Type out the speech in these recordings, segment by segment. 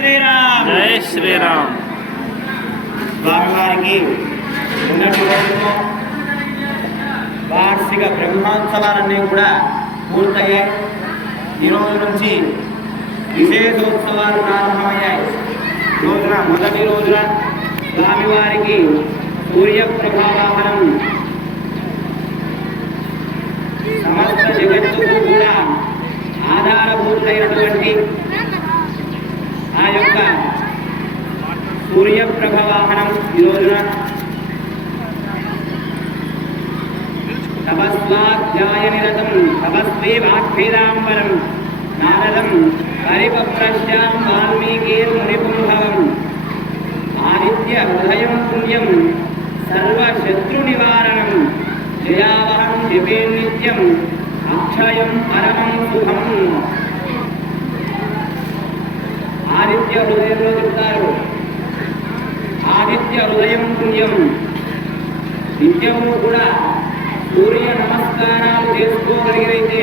శ్రీరామ్. జై శ్రీరామ్. స్వామివారికి వార్షిక బ్రహ్మోత్సవాలన్నీ కూడా పూర్తయ్యాయి. ఈ రోజు నుంచి విశేషోత్సవాలు ప్రారంభమయ్యాయి. రోజున మొదటి రోజున స్వామివారికి సూర్యప్రభావాహనం సమస్త జగత్తుకు కూడా ఆధారభూతైనటువంటి ఆ యొక్క సూర్యప్రభ వాహనం ఈ రోజున తపస్వాధ్యాయ నిరతం తపస్వే వాగ్భేదాంబరం నారదం హరిపప్రశ్యాం వాల్మీకిర్మునిపుంభవం ఆదిత్య హృదయం పుణ్యం సర్వశత్రు నివారణం జయావహం జపే నిత్యం అక్షయం పరమం సుఖం. ఆదిత్య హృదయంలో చెప్తారు ఆదిత్య హృదయం పుణ్యం. నిత్యము కూడా సూర్య నమస్కారాలు చేసుకోగలిగినైతే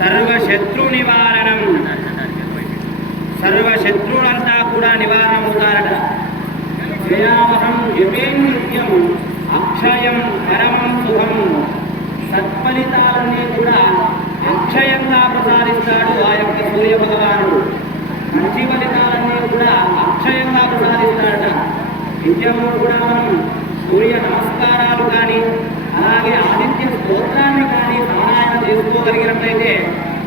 సర్వశత్రు నివారణం సర్వశత్రువులంతా కూడా నివారణ అవుతారట శ్రేయావహం జపే నిత్యం అక్షయం పరమం సుఖం. సత్ఫలితాలన్నీ కూడా అక్షయంగా ప్రసాదిస్తాడు ఆ యొక్క సూర్య భగవానుడు మంచి ఫలితాలన్నీ కూడా అక్షయంగా ప్రసాదిస్తాడట నిత్యము కూడా మనం సూర్య నమస్కారాలు కానీ అలాగే ఆదిత్య స్తోత్రాన్ని కానీ పారాయణ చేసుకోగలిగినట్లయితే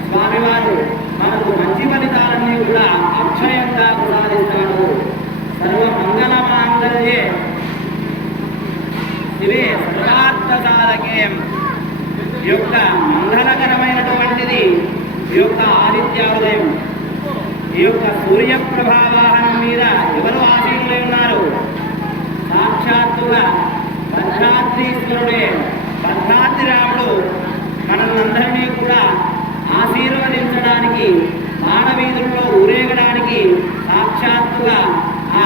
స్వామివారు మనకు మంచి ఫలితాలన్నీ కూడా అక్షయంగా ప్రసాదిస్తాడు సర్వ మంగళ మాంగళ్యే ఇవే సర్వార్థ యొక్క మంగళకరమైనటువంటిది యొక్క ఆదిత్యోదయం ఈ యొక్క సూర్య ప్రభావాహనం మీద ఎవరు ఆశీనులై ఉన్నారు? సాక్షాత్తుగా భద్రాద్రీశ్వరుడే. భద్రాద్రి రాముడు మనల్నందరినీ కూడా ఆశీర్వదించడానికి మానవీధుల్లో ఊరేగడానికి సాక్షాత్తుగా ఆ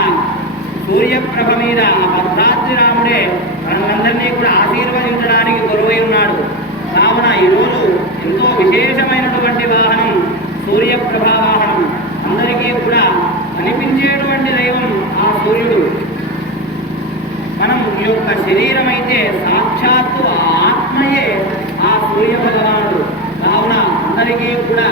సూర్యప్రభ మీద ఆ భద్రాద్రి రాముడే మనందరినీ కూడా ఆశీర్వదించడానికి గురువై ఉన్నాడు. కావున ఈరోజు ఎంతో విశేషమైనటువంటి వాహనం సూర్యప్రభ వాహనం. అందరికీ కూడా కనిపించేటువంటి దైవం ఆ సూర్యుడు. మనం ఈ యొక్క శరీరం అయితే సాక్షాత్తు ఆత్మయే ఆ సూర్య భగవానుడు. కావున అందరికీ కూడా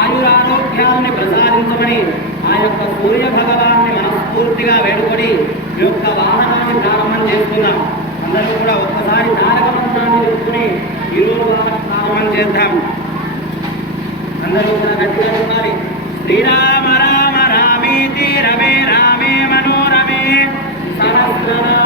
ఆయురారోగ్యాన్ని ప్రసాదించమని ఆ యొక్క సూర్య భగవాన్ని మనస్ఫూర్తిగా వేడుకొని ఈ యొక్క వాహనాన్ని ప్రారంభం చేస్తున్నాం. అందరూ కూడా ఒక్కసారి తారక మంత్రాన్ని చెప్పుకుని ఈరోజు ప్రారంభం చేద్దాం. అందరూ కూడా గట్టిగా ఉండాలి శ్రీరామ రామ రామేతి రమే రామే మనోరమే సహస్రనామ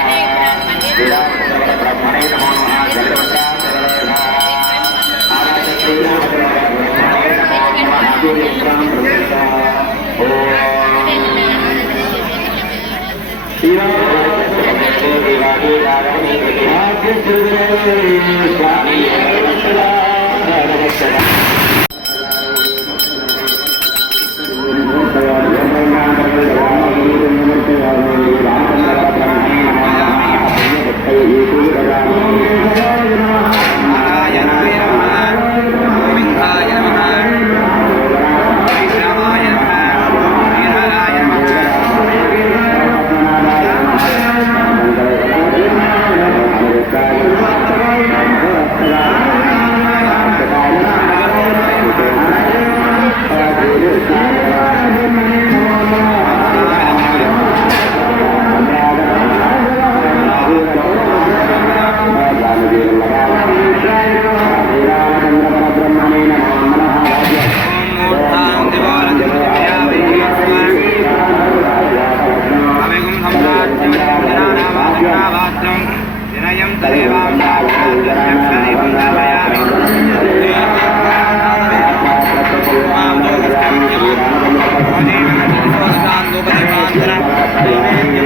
వినయం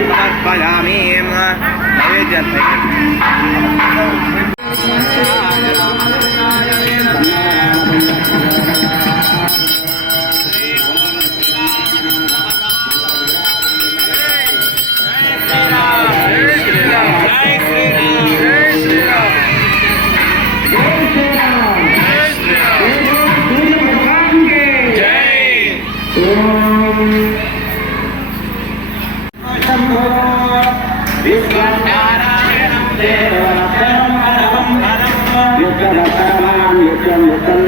సమర్పయామి నైవేద్యం యుద్ధ.